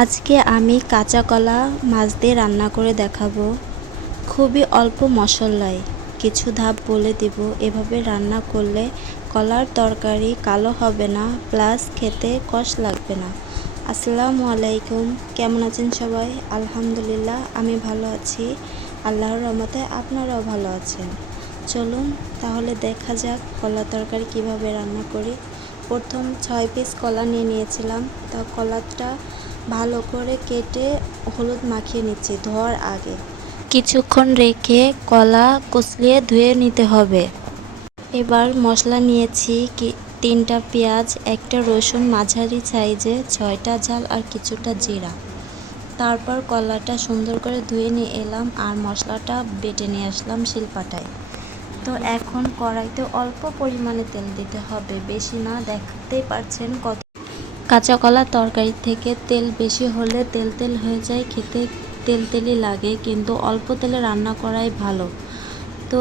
আজকে আমি কাঁচা কলা মাছ দিয়ে রান্না করে দেখাবো। খুবই অল্প মশলায় কিছু ধাপ বলে দেব। এভাবে রান্না করলে কলার তরকারি কালো হবে না, প্লাস খেতে কষ লাগবে না। আসসালামু আলাইকুম, কেমন আছেন সবাই? আলহামদুলিল্লাহ আমি ভালো আছি। আল্লাহর রহমতে আপনারাও ভালো আছেন। চলুন তাহলে দেখা যাক কলা তরকারি কিভাবে রান্না করি। প্রথম 6 পিস কলা নিয়েছিলাম। তা কলাটা ভালো করে কেটে হলুদ মাখিয়ে নিচ্ছি ধোয়ার আগে। কিছুক্ষণ রেখে কলা কচলিয়ে ধুয়ে নিতে হবে। এবার মশলা নিয়েছি 3টা পেঁয়াজ, 1টা রসুন মাঝারি সাইজে, 6টা ঝাল আর কিছুটা জিরা। তারপর কলাটা সুন্দর করে ধুয়ে নিয়ে এলাম আর মশলাটা বেটে নিয়ে আসলাম শিলপাটায়। তো এখন কড়াইতে অল্প পরিমাণে তেল দিতে হবে, বেশি না। দেখতেই পাচ্ছেন কত কাঁচা কলা তরকারি থেকে তেল বেশি হলে তেল তেল হয়ে যায়, খেতে তেল তেলই লাগে, কিন্তু অল্প তেলে রান্না করাই ভালো। তো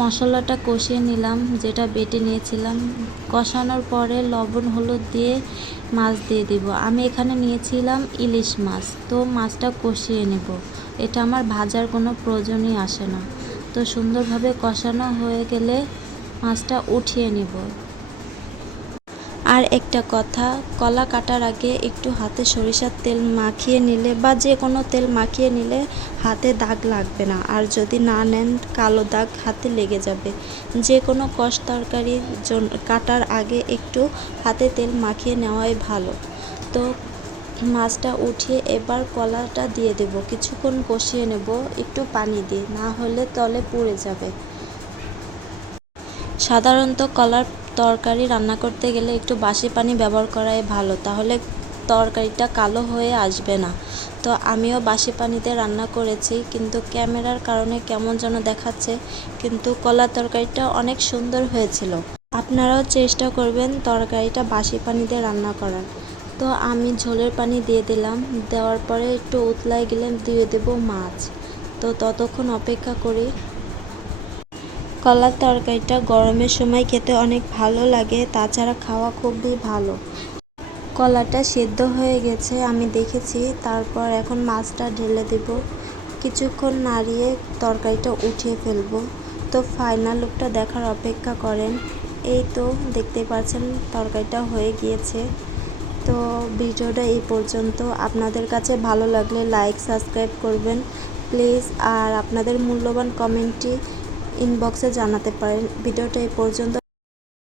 মশলাটা কষিয়ে নিলাম, যেটা বেটে নিয়েছিলাম। কষানোর পরে লবণ হলুদ দিয়ে মাছ দিয়ে দিব। আমি এখানে নিয়েছিলাম ইলিশ মাছ। তো মাছটা কষিয়ে নেব, এটা আমার ভাজার কোনো প্রয়োজনই আসে না। তো সুন্দরভাবে কষানো হয়ে গেলে মাছটা উঠিয়ে নেব। আর একটা কথা, কলা কাটার আগে একটু হাতে সরিষার তেল মাখিয়ে নিলে বা যে কোনো তেল মাখিয়ে নিলে হাতে দাগ লাগবে না। আর যদি না নেন কালো দাগ হাতে লেগে যাবে। যে কোনো কষ তরকারির জন্য কাটার আগে একটু হাতে তেল মাখিয়ে নেওয়াই ভালো। তো মাছটা উঠিয়ে এবার কলাটা দিয়ে দেব, কিছুক্ষণ কষিয়ে নেব একটু পানি দিয়ে, না হলে তলে পুড়ে যাবে। সাধারণত কলার তরকারি রান্না করতে গেলে একটু বাসি পানি ব্যবহার করাই ভালো, তাহলে তরকারিটা কালো হয়ে আসবে না। তো আমিও বাসি পানিতে রান্না করেছি, কিন্তু ক্যামেরার কারণে কেমন যেন দেখাচ্ছে, কিন্তু কলার তরকারিটা অনেক সুন্দর হয়েছিল। আপনারাও চেষ্টা করবেন তরকারিটা বাসি পানিতে রান্না করার। তো আমি ঝোলের পানি দিয়ে দিলাম, দেওয়ার পরে একটু উতলায় গেলে দিয়ে দেব মাছ। তো ততক্ষণ অপেক্ষা করি। কলার তরকারিটা গরমের সময় খেতে অনেক ভালো লাগে, তাছাড়া খাওয়া খুবই ভালো। কলাটা সেদ্ধ হয়ে গেছে আমি দেখেছি। তারপর এখন মাছটা ঢেলে দেব, কিছুক্ষণ নাড়িয়ে তরকারিটা উঠিয়ে ফেলবো। তো ফাইনাল লুকটা দেখার অপেক্ষা করেন। এই তো দেখতে পাচ্ছেন তরকারিটা হয়ে গিয়েছে। তো ভিডিওটা এই পর্যন্ত। আপনাদের কাছে ভালো লাগলে লাইক সাবস্ক্রাইব করবেন প্লিজ, আর আপনাদের মূল্যবান কমেন্টটি ইনবক্সে জানাতে পারেন। ভিডিওটা এই পর্যন্ত।